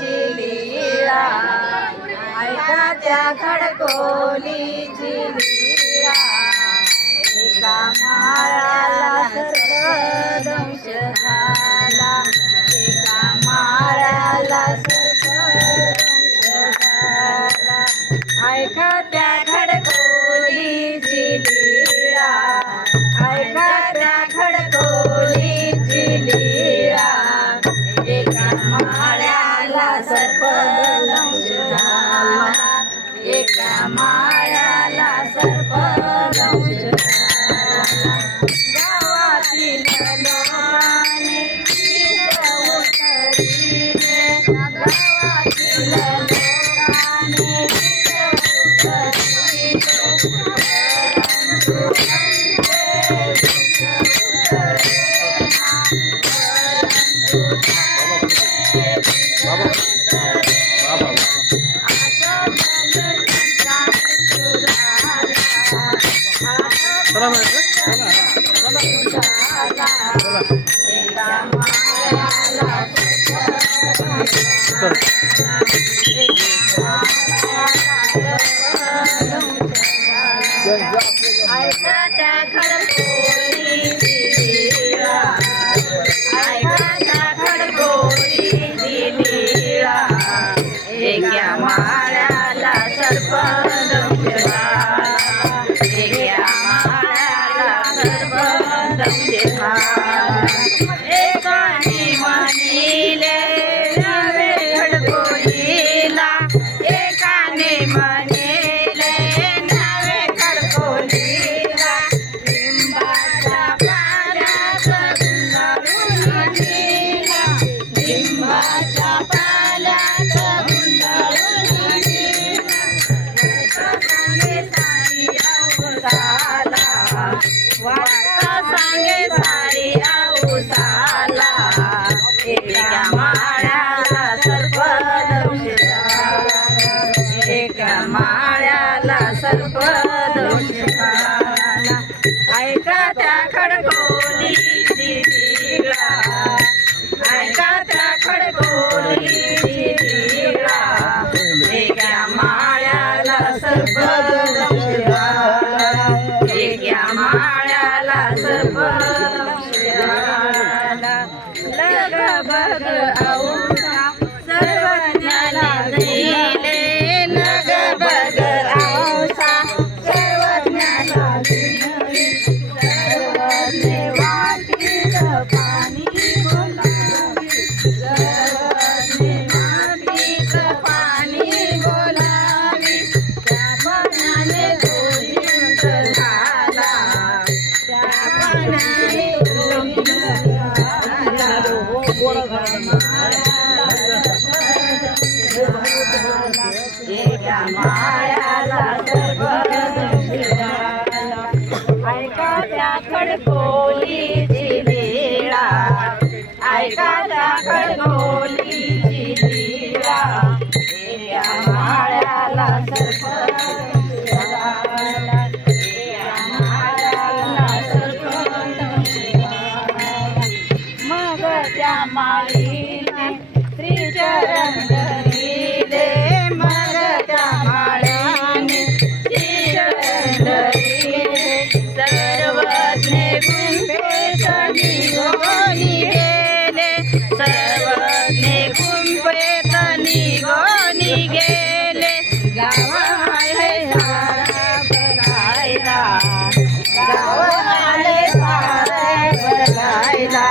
लीळा ऐका त्या खडकोलीची लीळा एका माळ्याला सर्पदंश झाला एका माळ्याला सर्पदंश झाला ऐका त्या खडकोलीची लीळा ऐका त्या खडकोलीची लीळा एका माळ्याला सर्पदंश झाला एका माळ्याला सर्पदंश झाला गावातील लोकांनी विष उतरिले गावातील लोकांनी विष ऐका त्या खडकोलीची लीळा ऐका त्या खडकोलीची लीळा एका माळ्याला सर्पदंश झाला एका माळ्याला सर्पदंश झाला एकाने म्हणिले नवे खडकोलीला एकाने म्हणिले नवे खडकोलीला लिंबाच्या पाल्यात गुंडाळून नेला लिंबाच्या पाल्यात गुंडाळून नेला सांगे सारी औसाला वाटा सांगे सारी औसाला एका माळ्याला सर्पदंश झाला एका माळ्याला सर्पदंश झाला ऐका त्या खडकोलीची लीळा ऐका त्या खडकोलीची लीळा एका माळ्याला सर्पदंश झाला एका माळ्याला सर्पदंश झाला लग बग औसा सर्वज्ञाला दिले लग बग औसा सर्वज्ञाला दिले सर्वज्ञ वाटीत पाणी बोलावे सर्वज्ञ वाटीत पाणी बोलावे त्या पाण्याने तो जिवंत झाला त्या पाण्याने तो जिवंत झाला एका माळ्याला सर्पदंश झाला ऐका त्या खडकोलीची लीळा ऐका त्या खडकोलीची लीळा एका माळ्याला सर्पदंश झाला एका माळ्याला सर्पदंश झाला मग त्या माळीने श्रीचरण धरिले मग त्या माळ्याने श्रीचरण धरिले सर्वज्ञ गुंफेत निघोनी गेले सर्वज्ञ गुंफेत निघोनी गेले गाव आले सारा बघायला गाव आले सारा बघायला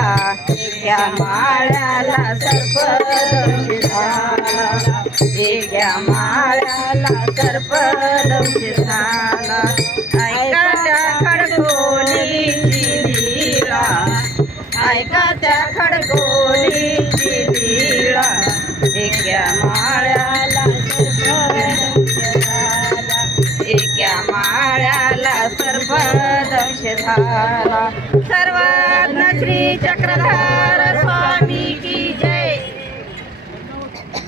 एका माळ्याला सर्पदंश झाला एका माळ्याला सर्पदंश झाला ऐका त्या खडकोलीची लीळा ऐका त्या खडकोलीची लीळा एका माळ्याला सर्पदंश झाला एका माळ्याला सर्पदंश झाला सर्वज्ञ श्री चक्रधार